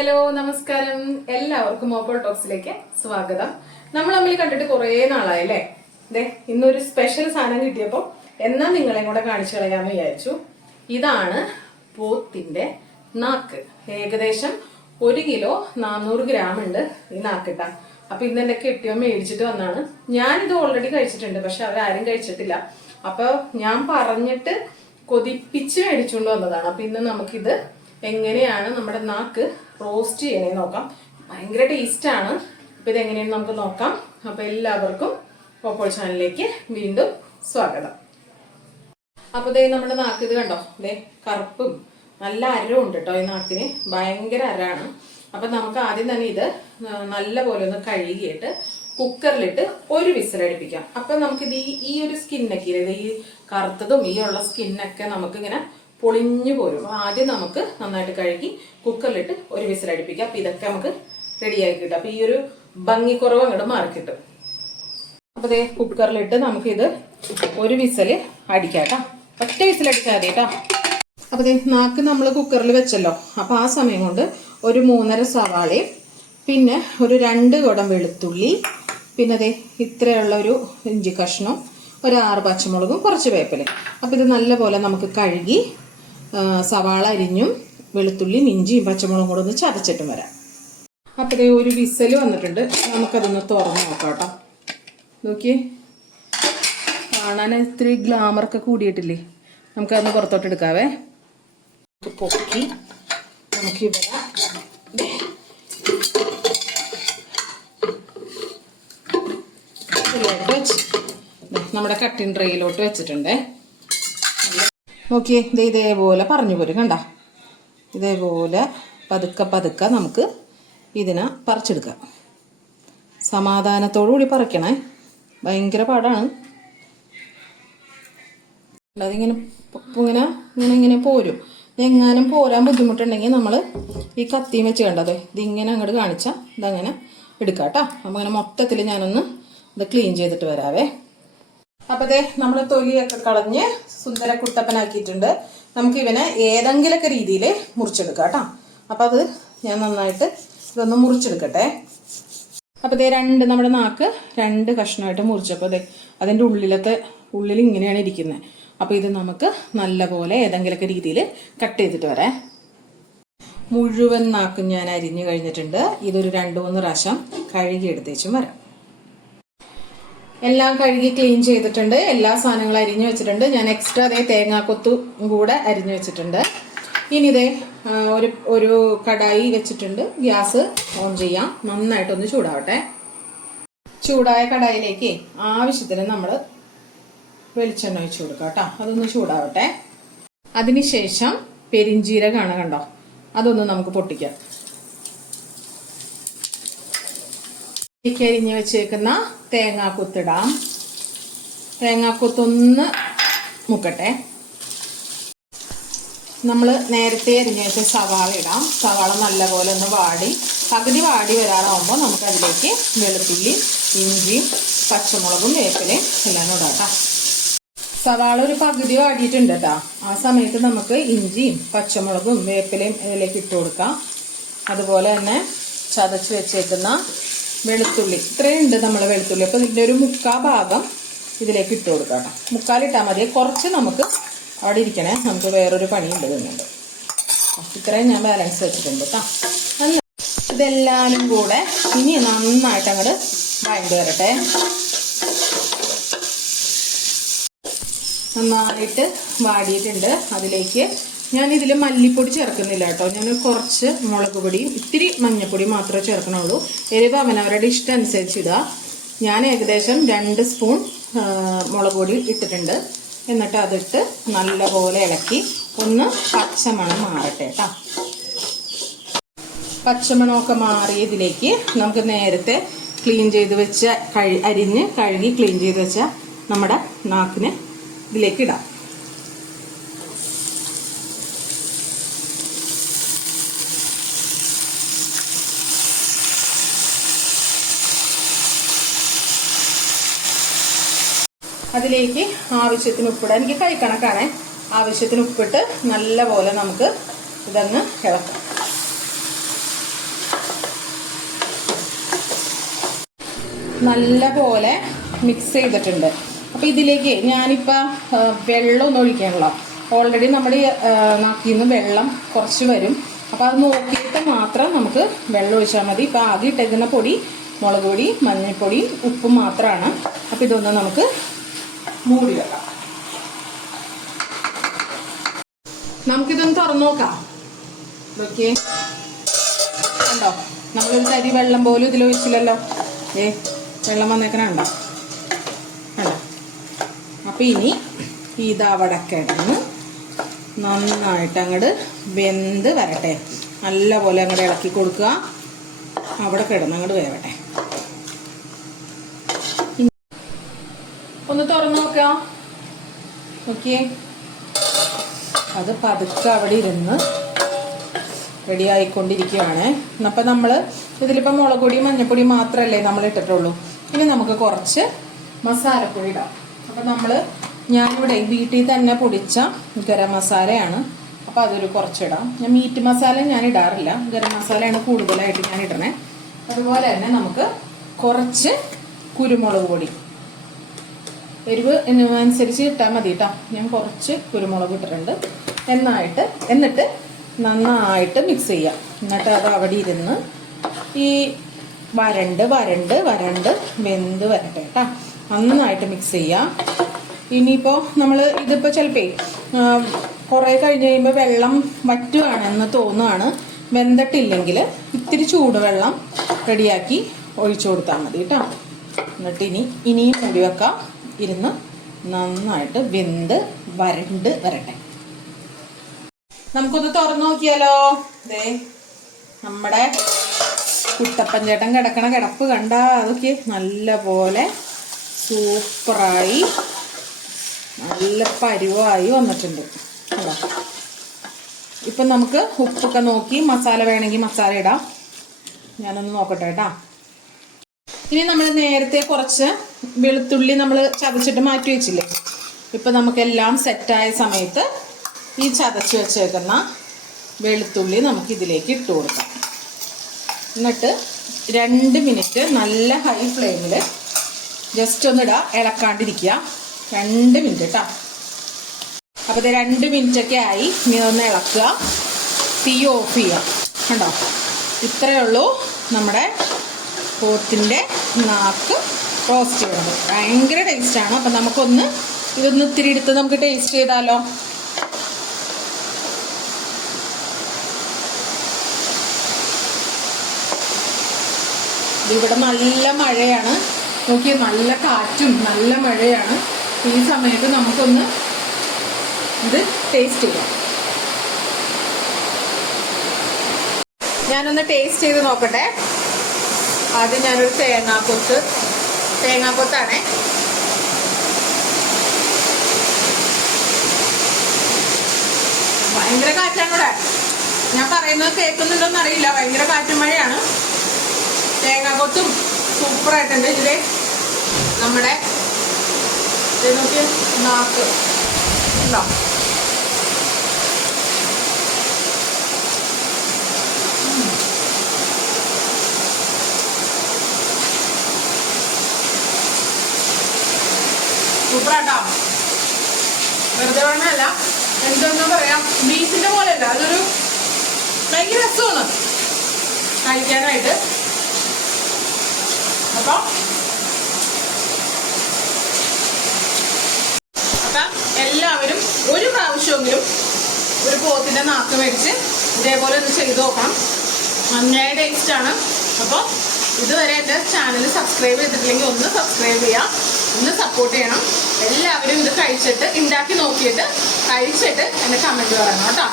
Hello നമസ്കാരം, എല്ലാവർക്കും മോപ്പോൾ ടോക്സിലേക്ക് സ്വാഗതം. നമ്മൾ തമ്മിൽ കണ്ടിട്ട് കുറേ നാളായല്ലേ. ഇന്നൊരു സ്പെഷ്യൽ സാധനം കിട്ടിയപ്പോൾ എന്നാ നിങ്ങളെയും കൂടെ കാണിച്ചു കളയാമെന്ന് വിചാരിച്ചു. ഇതാണ് പോത്തിന്റെ നാക്ക്. ഏകദേശം 1 കിലോ 400 ഗ്രാം ഉണ്ട് ഈ നാക്കിട്ട. അപ്പൊ ഇന്ന് എന്റെ കെട്ടിയോ മേടിച്ചിട്ട് വന്നാണ്. ഞാനിത് ഓൾറെഡി കഴിച്ചിട്ടുണ്ട്, പക്ഷെ അവരാരും കഴിച്ചിട്ടില്ല. അപ്പൊ ഞാൻ പറഞ്ഞിട്ട് കൊതിപ്പിച്ച് മേടിച്ചുകൊണ്ട് വന്നതാണ്. അപ്പൊ ഇന്ന് നമുക്കിത് എങ്ങനെയാണ് നമ്മുടെ നാക്ക് റോസ്റ്റ് ചെയ്യണേ നോക്കാം. ഭയങ്കര ടേസ്റ്റ് ആണ്. അപ്പൊ ഇതെങ്ങനെയാണ് നമുക്ക് നോക്കാം. അപ്പൊ എല്ലാവർക്കും പോപ്പോൾ ചാനലിലേക്ക് വീണ്ടും സ്വാഗതം. അപ്പൊ നമ്മുടെ നാക്ക് ഇത് കണ്ടോ, കറുപ്പും നല്ല അരവും ഉണ്ട് കേട്ടോ. ഈ നാക്കിന് ഭയങ്കര അരാണ്. അപ്പൊ നമുക്ക് ആദ്യം തന്നെ ഇത് നല്ല പോലെ ഒന്ന് കഴുകിയിട്ട് കുക്കറിലിട്ട് ഒരു വിസിലടിപ്പിക്കാം. അപ്പൊ നമുക്കിത് ഈ ഒരു സ്കിന്നൊക്കെ ഈ കറുത്തതും ഈ ഉള്ള സ്കിന്നൊക്കെ നമുക്കിങ്ങനെ പൊളിഞ്ഞു പോരും. ആദ്യം നമുക്ക് നന്നായിട്ട് കഴുകി കുക്കറിലിട്ട് ഒരു വിസിലടിപ്പിക്കാം. അപ്പൊ ഇതൊക്കെ നമുക്ക് റെഡിയാക്കി കിട്ടും. അപ്പൊ ഈ ഒരു ഭംഗിക്കുറവ് അങ്ങോട്ട് മാറിക്കിട്ടും. അപ്പൊ കുക്കറിലിട്ട് നമുക്കിത് ഒരു വിസില് അടിക്കാട്ടോ. ഒറ്റ വിസിലടിച്ചാൽ മതി കേട്ടോ. അപ്പൊ നാക്ക് നമ്മൾ കുക്കറിൽ വെച്ചല്ലോ. അപ്പൊ ആ സമയം കൊണ്ട് ഒരു 3.5 സവാളയും പിന്നെ ഒരു 2 കുടം വെളുത്തുള്ളി, പിന്നെ ഇത്രയുള്ള ഒരു ഇഞ്ചി കഷ്ണം, ഒരു 6 പച്ചമുളകും കുറച്ച് വേപ്പിലയും. അപ്പൊ ഇത് നല്ലപോലെ നമുക്ക് കഴുകി സവാള അരിഞ്ഞും വെളുത്തുള്ളിയും ഇഞ്ചിയും പച്ചമുളകും കൂടെ ഒന്ന് ചതച്ചിട്ടും വരാം. അപ്പൊ ഒരു വിസല് വന്നിട്ടുണ്ട്. നമുക്കതൊന്ന് തുറന്ന് നോക്കാം കേട്ടോ. നോക്കിയേ, കാണാൻ ഇത്തിരി ഗ്ലാമറൊക്കെ കൂടിയിട്ടില്ലേ. നമുക്കതൊന്ന് പുറത്തോട്ട് എടുക്കാവേ. പൊക്കി നമുക്കിവിടെ നമ്മുടെ കട്ടിങ് ട്രേയിലോട്ട് വെച്ചിട്ടുണ്ടേ. നോക്കിയേ, ഇതേപോലെ പറഞ്ഞു പോരും കണ്ട. ഇതേപോലെ പതുക്കെ പതുക്കെ നമുക്ക് ഇതിനെ പറിച്ചെടുക്കാം. സമാധാനത്തോടു കൂടി പറിക്കണേ, ഭയങ്കര പാടാണ്. അതിങ്ങനെ ഇങ്ങനെ ഇങ്ങനെ ഇങ്ങനെ പോരും. എങ്ങാനും പോരാൻ ബുദ്ധിമുട്ടുണ്ടെങ്കിൽ നമ്മൾ ഈ കത്തിയും വെച്ച് കണ്ടത് ഇതിങ്ങനെ അങ്ങോട്ട് കാണിച്ചാൽ ഇതങ്ങനെ എടുക്കാം കേട്ടോ. അപ്പം അങ്ങനെ മൊത്തത്തിൽ ഞാനൊന്ന് ഇത് ക്ലീൻ ചെയ്തിട്ട് വരാവേ. അപ്പം നമ്മൾ തൊലിയൊക്കെ കളഞ്ഞ് സുന്ദര കുട്ടപ്പനാക്കിയിട്ടുണ്ട്. നമുക്ക് ഇവനെ ഏതെങ്കിലുമൊക്കെ രീതിയിൽ മുറിച്ചെടുക്കാം കേട്ടോ. അപ്പം അത് ഞാൻ നന്നായിട്ട് ഇതൊന്ന് മുറിച്ചെടുക്കട്ടെ. അപ്പം നമ്മുടെ നാക്ക് 2 കഷ്ണമായിട്ട് മുറിച്ചപ്പോൾ അതിൻ്റെ ഉള്ളിൽ ഇങ്ങനെയാണ് ഇരിക്കുന്നത്. അപ്പോൾ ഇത് നമുക്ക് നല്ലപോലെ ഏതെങ്കിലുമൊക്കെ രീതിയിൽ കട്ട് ചെയ്തിട്ട് വരാം. മുഴുവൻ നാക്കും ഞാൻ അരിഞ്ഞു കഴിഞ്ഞിട്ടുണ്ട്. ഇതൊരു 2-3 പ്രാവശ്യം കഴുകി എടുത്തേച്ചും വരാം. എല്ലാം കഴുകി ക്ലീൻ ചെയ്തിട്ടുണ്ട്. എല്ലാ സാധനങ്ങളും അരിഞ്ഞു വെച്ചിട്ടുണ്ട്. ഞാൻ എക്സ്ട്രാ തേങ്ങാക്കൊത്തും കൂടെ അരിഞ്ഞു വെച്ചിട്ടുണ്ട്. ഇനി ഒരു കടായി വെച്ചിട്ടുണ്ട്. ഗ്യാസ് ഓൺ ചെയ്യാം. നന്നായിട്ടൊന്ന് ചൂടാവട്ടെ. ചൂടായ കടായിലേക്ക് ആവശ്യത്തിന് നമ്മൾ വെളിച്ചെണ്ണ ഒഴിച്ചു കൊടുക്കാം കേട്ടോ. അതൊന്ന് ചൂടാവട്ടെ. അതിനുശേഷം പെരിഞ്ജീരകമാണ് കണ്ടോ, അതൊന്ന് നമുക്ക് പൊട്ടിക്കാം. അരിഞ്ഞ് വെച്ചേക്കുന്ന തേങ്ങാക്കൊത്തിടാം. തേങ്ങാക്കൊത്തൊന്ന് മുക്കട്ടെ. നമ്മൾ നേരത്തെ അരിഞ്ഞ് വെച്ച സവാള ഇടാം. സവാള നല്ലപോലെ ഒന്ന് പകുതി വാടി വരാറാവുമ്പോൾ നമുക്ക് അതിലേക്ക് വെളുത്തുള്ളി, ഇഞ്ചിയും പച്ചമുളകും വേപ്പിലയും എല്ലാം ഇടാം കേട്ടോ. സവാള ഒരു പകുതി വാടിയിട്ടുണ്ട് കേട്ടോ. ആ സമയത്ത് നമുക്ക് ഇഞ്ചിയും പച്ചമുളകും വേപ്പിലയും ഇതിലേക്ക് ഇട്ട് കൊടുക്കാം. അതുപോലെ തന്നെ ചതച്ച് വെച്ചേക്കുന്ന വെളുത്തുള്ളി, ഇത്രയും ഉണ്ട് നമ്മൾ വെളുത്തുള്ളി. അപ്പോൾ ഇതിൻ്റെ ഒരു 1/4 ഭാഗം ഇതിലേക്ക് ഇട്ട് കൊടുക്കാം കേട്ടോ. 1/4 ഇട്ടാൽ മതി. കുറച്ച് നമുക്ക് അവിടെ ഇരിക്കണേ, നമുക്ക് വേറൊരു പണിയുണ്ട് തന്നെയുണ്ട്. ഇത്രയും ഞാൻ ബാലൻസ് വെച്ചിട്ടുണ്ട് കേട്ടോ. നല്ല ഇതെല്ലാവരും കൂടെ ഇനി നന്നായിട്ട് അങ്ങോട്ട് വഴണ്ട് വരട്ടെ. നന്നായിട്ട് വാടിയിട്ടുണ്ട്. അതിലേക്ക് ഞാൻ ഇതിൽ മല്ലിപ്പൊടി ചേർക്കുന്നില്ല കേട്ടോ. ഞാൻ കുറച്ച് മുളക് പൊടിയും ഇത്തിരി മഞ്ഞൾപ്പൊടി മാത്രമേ ചേർക്കണുള്ളൂ. എരിവ് അവനവരുടെ ഇഷ്ടം അനുസരിച്ച് ഇടുക. ഞാൻ ഏകദേശം 2 സ്പൂൺ മുളക് പൊടി ഇട്ടിട്ടുണ്ട്. എന്നിട്ട് അതിട്ട് നല്ലപോലെ ഇളക്കി ഒന്ന് പച്ചമണം മാറട്ടെ കേട്ടോ. പച്ചമണമൊക്കെ മാറി ഇതിലേക്ക് നമുക്ക് നേരത്തെ ക്ലീൻ ചെയ്ത് വെച്ച അരിഞ്ഞ് കഴുകി ക്ലീൻ ചെയ്ത് വെച്ച നമ്മുടെ നാക്കിന് ഇതിലേക്ക് ഇടാം. അതിലേക്ക് ആവശ്യത്തിന് ഉപ്പിടാം. എനിക്ക് കൈക്കണക്കാണ്. ആവശ്യത്തിന് ഉപ്പിട്ട് നല്ലപോലെ നമുക്ക് ഇതൊന്ന് ഇളക്കാം. നല്ല പോലെ മിക്സ് ചെയ്തിട്ടുണ്ട്. അപ്പോൾ ഇതിലേക്ക് ഞാനിപ്പോൾ വെള്ളമൊന്നും ഒഴിക്കാനുള്ള, ഓൾറെഡി നമ്മുടെ നാക്കിൽ നിന്ന് വെള്ളം കുറച്ച് വരും. അപ്പോൾ അത് നോക്കിയിട്ട് മാത്രം നമുക്ക് വെള്ളം ഒഴിച്ചാൽ മതി. ഇപ്പോൾ ആകെ ഇട്ടേക്കുന്ന പൊടി മുളക് പൊടി, മഞ്ഞൾപ്പൊടി, ഉപ്പും മാത്രമാണ്. അപ്പോൾ ഇതൊന്ന് നമുക്ക് മൂടി വെക്കാം. നമുക്കിതൊന്ന് തുറന്നു നോക്കാം. ഓക്കെ, കണ്ടോ, നമ്മളൊരു തരി വെള്ളം പോലും ഇതിൽ ഒഴിച്ചില്ലല്ലോ. വെള്ളം വന്നേക്കണുണ്ടോ? കണ്ടോ? അപ്പം ഇനി ഇതവിടെ കിടന്ന് നന്നായിട്ട് അങ്ങോട്ട് വെന്ത് വരട്ടെ. നല്ല പോലെ അങ്ങോട്ട് ഇളക്കി കൊടുക്കുക. അവിടെ കിടന്ന് അങ്ങോട്ട് വേവട്ടെ. ഒന്ന് തുറന്നു നോക്കാം. ഓക്കെ, അത് പതുക്കെ അവിടെ ഇരുന്ന് റെഡി ആയിക്കൊണ്ടിരിക്കുകയാണ്. അപ്പം നമ്മൾ ഇതിലിപ്പോൾ മുളക് പൊടി മഞ്ഞൾപ്പൊടി മാത്രമല്ലേ നമ്മൾ ഇട്ടിട്ടുള്ളൂ. ഇനി നമുക്ക് കുറച്ച് മസാലപ്പൊടി ഇടാം. അപ്പം ഞാനിവിടെ വീട്ടിൽ തന്നെ പൊടിച്ച ഗരം മസാലയാണ്. അപ്പോൾ അതൊരു കുറച്ചിടാം. ഞാൻ മീറ്റ് മസാല ഞാൻ ഇടാറില്ല, ഗരം മസാലയാണ് കൂടുതലായിട്ട് ഞാൻ ഇടണേ. അതുപോലെ തന്നെ നമുക്ക് കുറച്ച് കുരുമുളക് പൊടി, എരിവ് അനുസരിച്ച് ഇട്ടാൽ മതി കേട്ടോ. ഞാൻ കുറച്ച് കുരുമുളക് ഇട്ടിട്ടുണ്ട്. എന്നിട്ട് നന്നായിട്ട് മിക്സ് ചെയ്യാം. എന്നിട്ട് അത് അവിടെ ഇരുന്ന് ഈ വരണ്ട് വെന്ത് വരട്ടെ കേട്ടോ. നന്നായിട്ട് മിക്സ് ചെയ്യാം. ഇനിയിപ്പോൾ ഇതിപ്പോൾ ചിലപ്പോൾ കുറേ കഴിഞ്ഞ് കഴിയുമ്പോൾ വെള്ളം വറ്റുകയാണെന്ന് തോന്നുകയാണ്. വെന്തിട്ടില്ലെങ്കിൽ ഇത്തിരി ചൂടുവെള്ളം റെഡിയാക്കി ഒഴിച്ചു കൊടുത്താൽ മതി കേട്ടോ. എന്നിട്ട് ഇനിയും മൂടി വെക്കാം. ഇരുന്ന് നന്നായിട്ട് വെന്ത് വരണ്ട് വരട്ടെ. നമുക്കൊന്ന് തുറന്നു നോക്കിയാലോ. ദേ നമ്മുടെ കുട്ടപ്പൻ ചേട്ടൻ കിടക്കണ കിടപ്പ് കണ്ട അതൊക്കെ നല്ല പോലെ സൂപ്പറായി നല്ല പരുവായി വന്നിട്ടുണ്ട്. ഇപ്പം നമുക്ക് ഉപ്പൊക്കെ നോക്കി മസാല വേണമെങ്കിൽ മസാല ഇടാം. ഞാനൊന്ന് നോക്കട്ടെ കേട്ടാ. ഇനി നമ്മൾ നേരത്തെ കുറച്ച് വെളുത്തുള്ളി നമ്മൾ ചതച്ചിട്ട് മാറ്റി വെച്ചില്ലേ. ഇപ്പം നമുക്കെല്ലാം സെറ്റായ സമയത്ത് ഈ ചതച്ച് വെച്ചേക്കുന്ന വെളുത്തുള്ളി നമുക്ക് ഇതിലേക്ക് ഇട്ട് കൊടുക്കാം. എന്നിട്ട് 2 മിനിറ്റ് നല്ല ഹൈ ഫ്ലെയിമിൽ ജസ്റ്റ് ഒന്ന് ഇളക്കാണ്ടിരിക്കുക. 2 മിനിറ്റ് കേട്ടോ. അപ്പോൾ ഇത് 2 മിനിറ്റൊക്കെ ആയി. ഇനി ഒന്ന് ഇളക്കുക, തീ ഓഫ് ചെയ്യുക. കണ്ടോ, ഇത്രയേ ഉള്ളൂ നമ്മുടെ പോത്തിൻ്റെ നാക്ക് റോസ്റ്റ് ചെയ്യുന്നത്. ഭയങ്കര ടേസ്റ്റാണ്. അപ്പം ഇതൊന്ന് ഇത്തിരി എടുത്ത് നമുക്ക് ടേസ്റ്റ് ചെയ്താലോ. ഇവിടെ നല്ല മഴയാണ്. നോക്കിയേ, നല്ല കാറ്റും നല്ല മഴയാണ്. ഈ സമയത്ത് നമുക്കൊന്ന് ഇത് ടേസ്റ്റ് ചെയ്യാം. ഞാനൊന്ന് ടേസ്റ്റ് ചെയ്ത് നോക്കട്ടെ. ആദ്യം ഞാനൊരു തേങ്ങാക്കൊത്താണേ. ഭയങ്കര കാറ്റാണ് ഇവിടെ. ഞാൻ പറയുന്നത് കേൾക്കുന്നുണ്ടോന്ന് അറിയില്ല. ഭയങ്കര കാറ്റും മഴയാണ്. തേങ്ങാക്കൊത്തും സൂപ്പറായിട്ടുണ്ട്. ഇതിലെ നമ്മുടെ നോക്കി നാക്ക് ഉണ്ടോ. സൂപ്പറാട്ടോ. വെറുതെ വേണമല്ല, എന്തൊന്നും പറയാം, ബീഫിന്റെ പോലെയല്ല. അതൊരു ഭയങ്കര രസമാണ് കഴിക്കാനായിട്ട്. അപ്പം എല്ലാവരും ഒരു പ്രാവശ്യമെങ്കിലും ഒരു പോത്തിന്റെ നാക്ക് മേടിച്ച് ഇതേപോലെ ഒന്ന് ചെയ്ത് നോക്കണം. നന്നായ ടേസ്റ്റാണ്. അപ്പോൾ ഇതുവരെ എൻ്റെ ചാനൽ സബ്സ്ക്രൈബ് ചെയ്തിട്ടില്ലെങ്കിൽ ഒന്ന് സബ്സ്ക്രൈബ് ചെയ്യാം, ഒന്ന് സപ്പോർട്ട് ചെയ്യണം. എല്ലാവരും ഇത് ഉണ്ടാക്കി നോക്കിയിട്ട് കഴിച്ചിട്ട് എന്നെ കമന്റ് പറയണം കേട്ടോ.